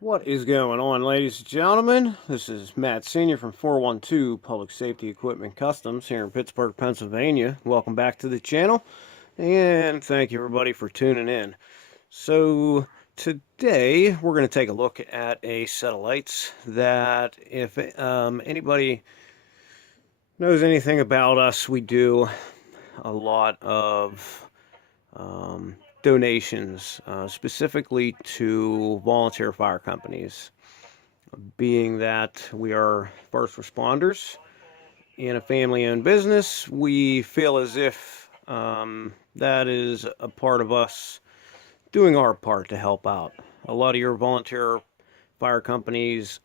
What is going on, ladies and gentlemen? This is Matt Sr. from 412 Public Safety Equipment Customs here in Pittsburgh, Pennsylvania. Welcome back to the channel, and thank you everybody for tuning in. So, today we're going to take a look at a set of lights that, if anybody knows anything about us, we do a lot of donations, specifically to volunteer fire companies. Being that we are first responders in a family-owned business, we feel as if that is a part of us doing our part to help out. A lot of your volunteer fire companies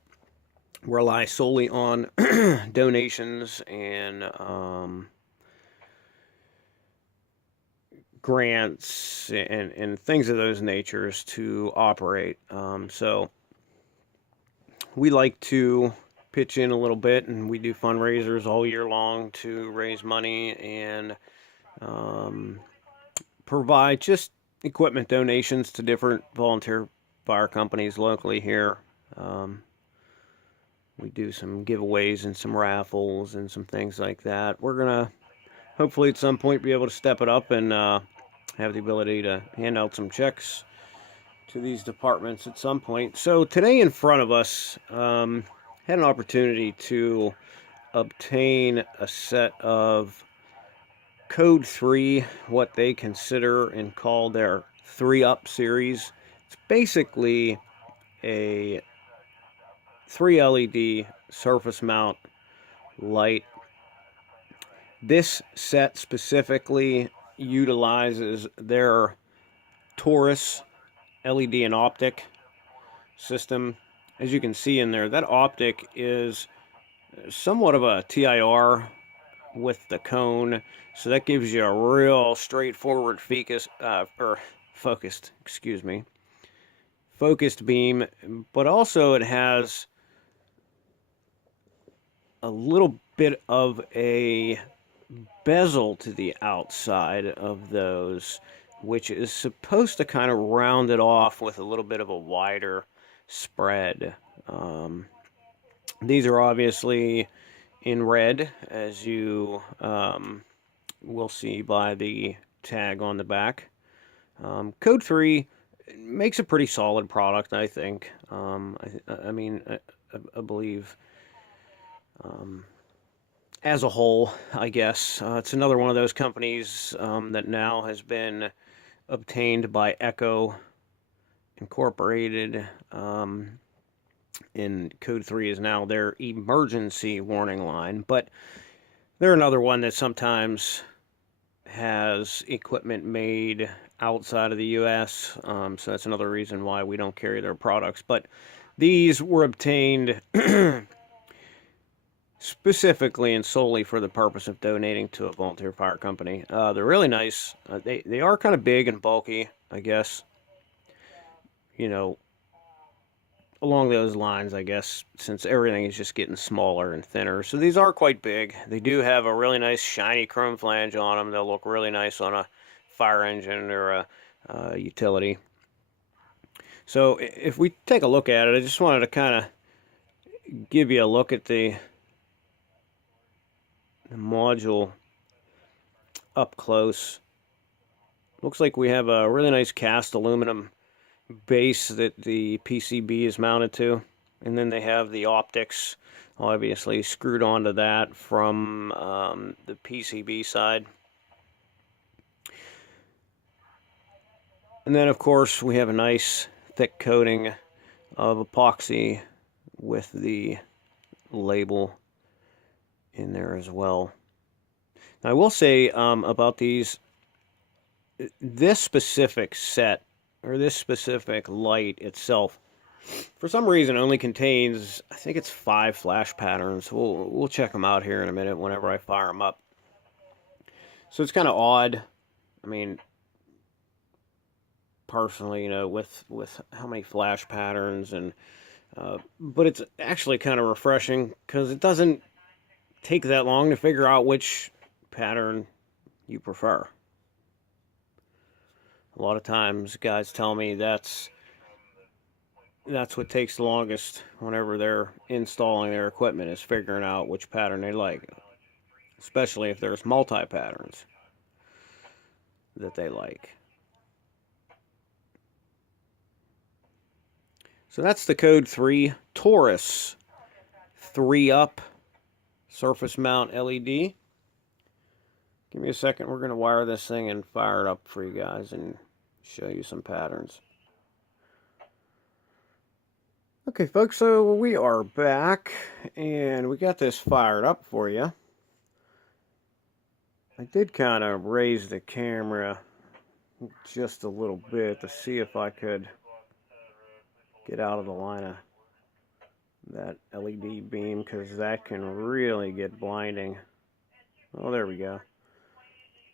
rely solely on donations and grants and things of those natures to operate. So we like to pitch in a little bit, and we do fundraisers all year long to raise money and provide just equipment donations to different volunteer fire companies locally here. We do some giveaways and some raffles and some things like that. We're gonna hopefully at some point be able to step it up and have the ability to hand out some checks to these departments at some point. So today in front of us, had an opportunity to obtain a set of Code3, what they consider and call their 3-Up series. It's basically a 3 LED surface mount light. This set specifically utilizes their Torus LED and optic system. As you can see in there, that optic is somewhat of a TIR with the cone, so that gives you a real straightforward focused beam, but also it has a little bit of a bezel to the outside of those, which is supposed to kind of round it off with a little bit of a wider spread. These are obviously in red, as you will see by the tag on the back. Code3 makes a pretty solid product, I think. I believe as a whole, I guess. It's another one of those companies that now has been obtained by Echo Incorporated. And Code3 is now their emergency warning line. But they're another one that sometimes has equipment made outside of the U.S., so that's another reason why we don't carry their products. But these were obtained specifically and solely for the purpose of donating to a volunteer fire company. They're really nice. They are kind of big and bulky, I guess. You know, along those lines, I guess, since everything is just getting smaller and thinner. So these are quite big. They do have a really nice shiny chrome flange on them. They'll look really nice on a fire engine or a utility. So if we take a look at it, I just wanted to kind of give you a look at the module up close. Looks like we have a really nice cast aluminum base that the PCB is mounted to, and then they have the optics obviously screwed onto that from the PCB side. And then of course we have a nice thick coating of epoxy with the label in there as well. Now, I will say about this specific set, or this specific light itself, for some reason only contains, I think it's 5 flash patterns. We'll check them out here in a minute whenever I fire them up. So it's kind of odd. I mean, personally, with how many flash patterns, and but it's actually kind of refreshing because it doesn't take that long to figure out which pattern you prefer. A lot of times guys tell me that's that's what takes the longest whenever they're installing their equipment, is figuring out which pattern they like, especially if there's multi-patterns that they like. So that's the Code 3 Torus 3-up surface mount LED. Give me a second. We're going to wire this thing and fire it up for you guys and show you some patterns. Okay, folks, so we are back, and we got this fired up for you. I did kind of raise the camera just a little bit to see if I could get out of the line of that LED beam, because that can really get blinding. Oh, there we go.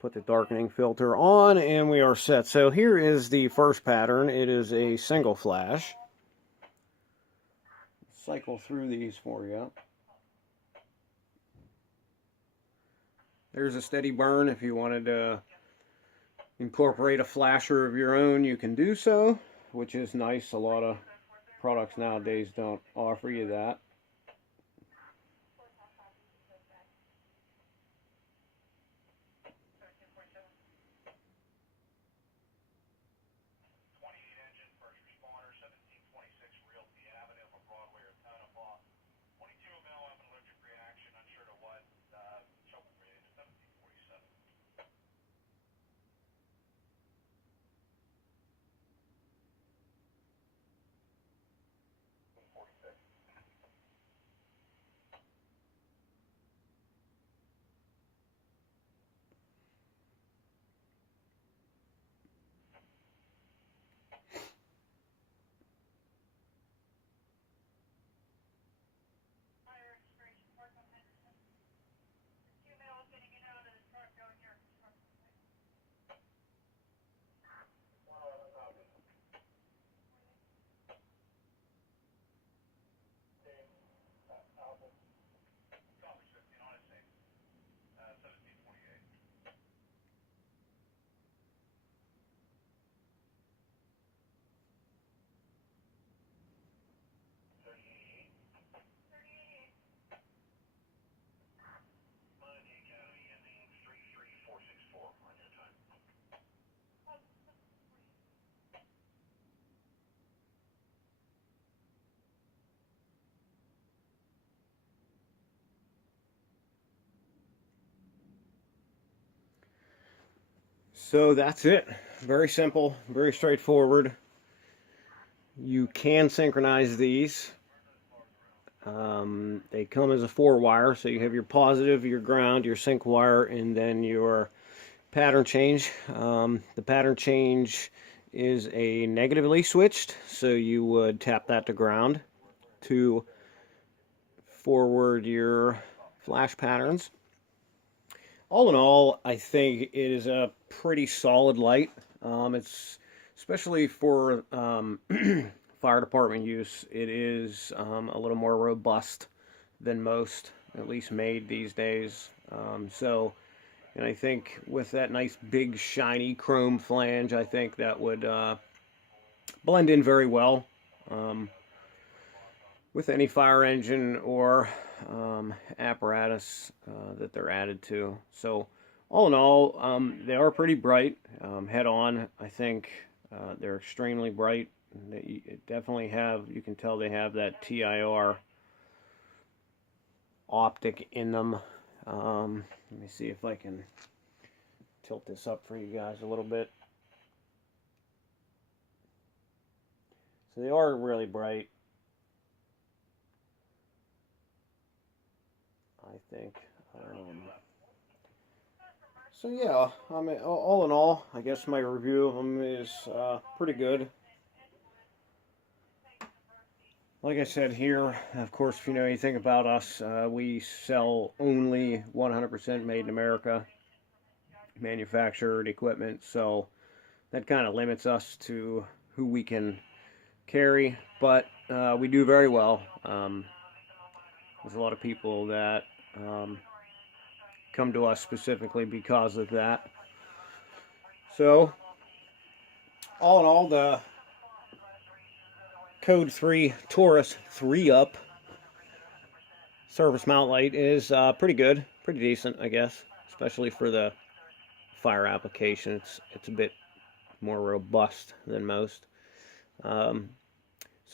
Put the darkening filter on, and we are set. So here is the first pattern. It is a single flash. Cycle through these for you. There's a steady burn. If you wanted to incorporate a flasher of your own, you can do so, which is nice. A lot of products nowadays don't offer you that. So that's it. Very simple, very straightforward. You can synchronize these. They come as a 4-wire, so you have your positive, your ground, your sync wire, and then your pattern change. The pattern change is a negatively switched, so you would tap that to ground to forward your flash patterns. All in all, I think it is a pretty solid light. It's especially for fire department use. It is a little more robust than most, at least made these days. And I think with that nice big shiny chrome flange, I think that would blend in very well with any fire engine or apparatus that they're added to. So all in all, they are pretty bright. Head on, I think they're extremely bright. They definitely have, you can tell they have that TIR optic in them. Let me see if I can tilt this up for you guys a little bit. So they are really bright, I think. So yeah, I mean, all in all, I guess my review of them is pretty good. Like I said here, of course, if you know anything about us, we sell only 100% made in America manufactured equipment, so that kind of limits us to who we can carry, but we do very well. There's a lot of people that come to us specifically because of that. So all in all, Code3 Torus 3-up surface mount light is pretty good, pretty decent, I guess, especially for the fire application. It's a bit more robust than most. So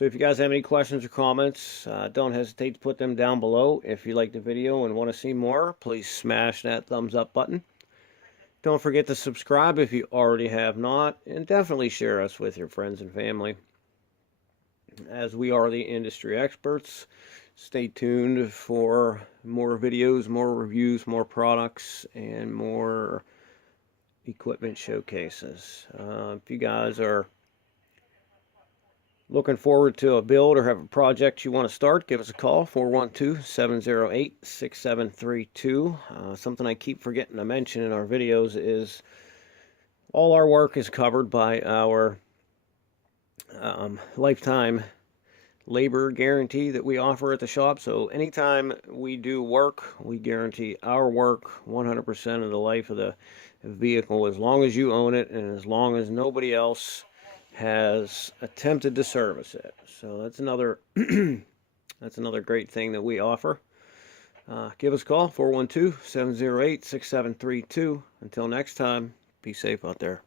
if you guys have any questions or comments, don't hesitate to put them down below. If you like the video and want to see more, please smash that thumbs up button. Don't forget to subscribe if you already have not, and definitely share us with your friends and family. As we are the industry experts, stay tuned for more videos, more reviews, more products, and more equipment showcases. If you guys are looking forward to a build or have a project you want to start, give us a call, 412-708-6732. Something I keep forgetting to mention in our videos is all our work is covered by our lifetime labor guarantee that we offer at the shop. So anytime we do work, we guarantee our work 100% of the life of the vehicle, as long as you own it and as long as nobody else has attempted to service it. So that's another that's another great thing that we offer. Give us a call, 412-708-6732. Until next time, be safe out there.